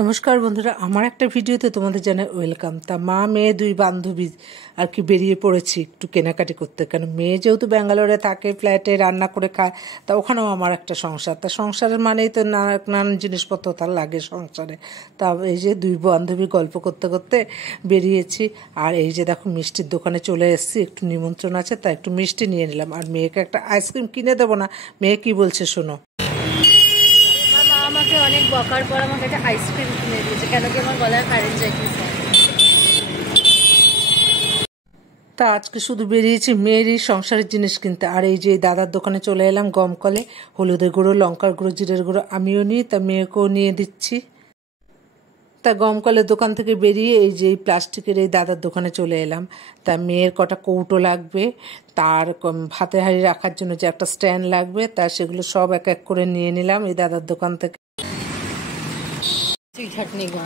নমস্কার বন্ধুরা, আমার একটা ভিডিওতে তোমাদের জানাই ওয়েলকাম। তা মা মেয়ে দুই বান্ধবী আর কি বেরিয়ে পড়েছি একটু কেনাকাটি করতে, কেন মেয়ে যেহেতু ব্যাঙ্গালোরে থাকে, ফ্ল্যাটে রান্না করে খায়, তা ওখানেও আমার একটা সংসার, তা সংসারের মানেই তো নানান জিনিসপত্র তার লাগে সংসারে। তা এই যে দুই বান্ধবী গল্প করতে করতে বেরিয়েছি, আর এই যে দেখো মিষ্টির দোকানে চলে এসেছি, একটু নিমন্ত্রণ আছে, তা একটু মিষ্টি নিয়ে নিলাম। আর মেয়েকে একটা আইসক্রিম কিনে দেবো না, মেয়ে কি বলছে শোনো। আমাকে অনেক বকার পর আমাকে একটা আইসক্রিম কিনে দিয়েছে, কেন কি আমার গলার কারেন্ট যায় কি। তা আজকে শুধু বেরিয়েছি মেয়েরই সংসারের জিনিস কিনতে। আর এই যে দাদার দোকানে চলে এলাম, গমকলে হলুদের গুঁড়ো, লঙ্কার গুঁড়ো, জিরের গুঁড়ো আমিও নিই, তা মেয়েকেও নিয়ে দিচ্ছি। তা গমকলের দোকান থেকে বেরিয়ে এই যে প্লাস্টিকের এই দাদার দোকানে চলে এলাম। তা মেয়ের কটা কৌটো লাগবে, তার ভাতে হাঁড়ি রাখার জন্য যে একটা স্ট্যান্ড লাগবে, তা সেগুলো সব এক এক করে নিয়ে নিলাম এই দাদার দোকান থেকে।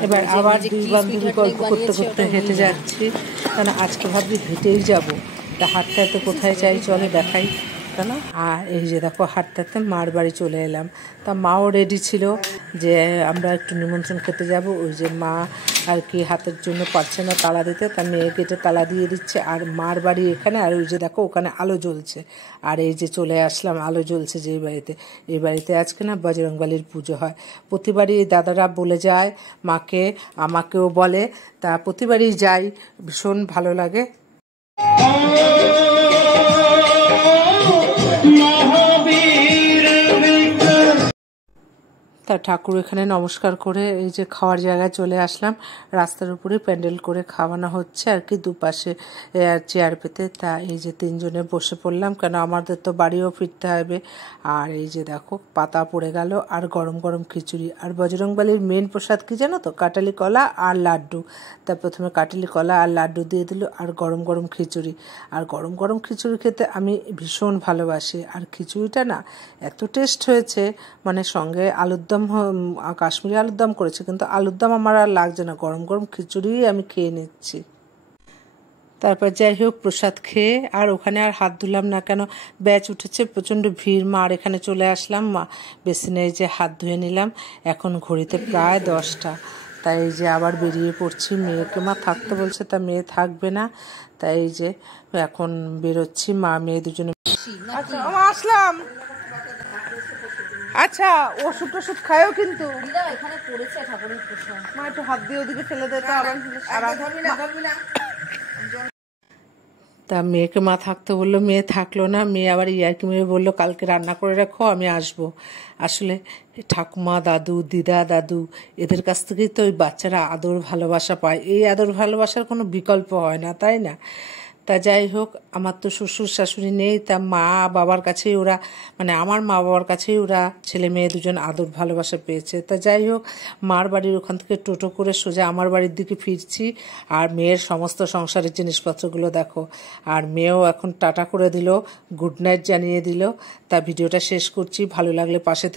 এবার আবার দুই বান্ধবী গল্প করতে করতে হেঁটে যাচ্ছি, কেন আজকে ভাবছি হেঁটেই যাবো। তা হাঁটতে হাঁটতে কোথায় চাই চলে দেখাই কেন। আর এই যে দেখো হাঁটতে হাঁটতে মার বাড়ি চলে এলাম। তা মাও রেডি ছিল যে আমরা একটু নিমন্ত্রণ খেতে যাব। ওই যে মা আর কি হাতের জন্য পারছে না তালা দিতে, তা মেয়ে গেটে তালা দিয়ে দিচ্ছে। আর মার বাড়ি এখানে, আর ওই যে দেখো ওখানে আলো জ্বলছে। আর এই যে চলে আসলাম আলো জ্বলছে যে বাড়িতে, এই বাড়িতে আজকে না বজরংবলীর পুজো হয়। প্রতিবারই দাদারা বলে যায় মাকে, আমাকেও বলে, তা প্রতিবারই যাই, ভীষণ ভালো লাগে। তা ঠাকুর এখানে নমস্কার করে এই যে খাওয়ার জায়গায় চলে আসলাম। রাস্তার উপরে প্যান্ডেল করে খাওয়ানো হচ্ছে আর কি, দুপাশে চেয়ার পেতে। তা এই যে তিনজনে বসে পড়লাম, কেন আমাদের তো বাড়িও ফিরতে হবে। আর এই যে দেখো পাতা পড়ে গেল, আর গরম গরম খিচুড়ি। আর বজরংবলীর মেন প্রসাদ কি জানো তো, কাটালি কলা আর লাড্ডু। তা প্রথমে কাটালি কলা আর লাড্ডু দিয়ে দিল, আর গরম গরম খিচুড়ি। আর গরম গরম খিচুড়ি খেতে আমি ভীষণ ভালোবাসি। আর খিচুড়িটা না এত টেস্ট হয়েছে, মানে সঙ্গে আলুর দম, কাশ্মীরি আলুর দম করেছে, কিন্তু আলুর দম আমার আর লাগছে না, গরম গরম খিচুড়ি আমি খেয়ে নিচ্ছি। তারপর যাই হোক প্রসাদ খেয়ে আর ওখানে আর হাত ধুলাম না, কেন ব্যাচ উঠেছে, প্রচণ্ড ভিড়। মার এখানে চলে আসলাম, মা বেসিনে যে হাত ধুয়ে নিলাম। এখন ঘড়িতে প্রায় 10টা। তাই এই যে আবার বেরিয়ে পড়ছি, মেয়েকে মা থাকতে বলছে, তা মেয়ে থাকবে না। তাই এই যে এখন বেরোচ্ছি, মা মেয়ে দুজনে। আসলাম। আচ্ছা ওষুধ টষুধ খায়ও কিন্তু এখানে পড়েছে ঠাকুরের প্রসাদ। মা একটু হাত দিয়ে ওদিকে ফেলে দেয়। তা মেয়েকে মা থাকতে বললো, মেয়ে থাকলো না। মেয়ে আবার ইয়ার্কি মেরে বললো কালকে রান্না করে রাখো, আমি আসবো। আসলে ঠাকুমা, দাদু, দিদা, দাদু এদের কাছ থেকেই তো ওই বাচ্চারা আদর ভালোবাসা পায়। এই আদর ভালোবাসার কোনো বিকল্প হয় না, তাই না? তা যাই হোক, আমার তো শ্বশুর শাশুড়ি নেই, তা মা বাবার কাছেই ওরা, মানে আমার মা বাবার কাছেই ওরা ছেলে মেয়ে দুজন আদর ভালোবাসা পেয়েছে। তা যাই হোক, মার বাড়ির ওখান থেকে টোটো করে সোজা আমার বাড়ির দিকে ফিরছি। আর মেয়ের সমস্ত সংসারের জিনিসপত্রগুলো দেখো। আর মেয়েও এখন টাটা করে দিল, গুড নাইট জানিয়ে দিল। তা ভিডিওটা শেষ করছি, ভালো লাগলে পাশে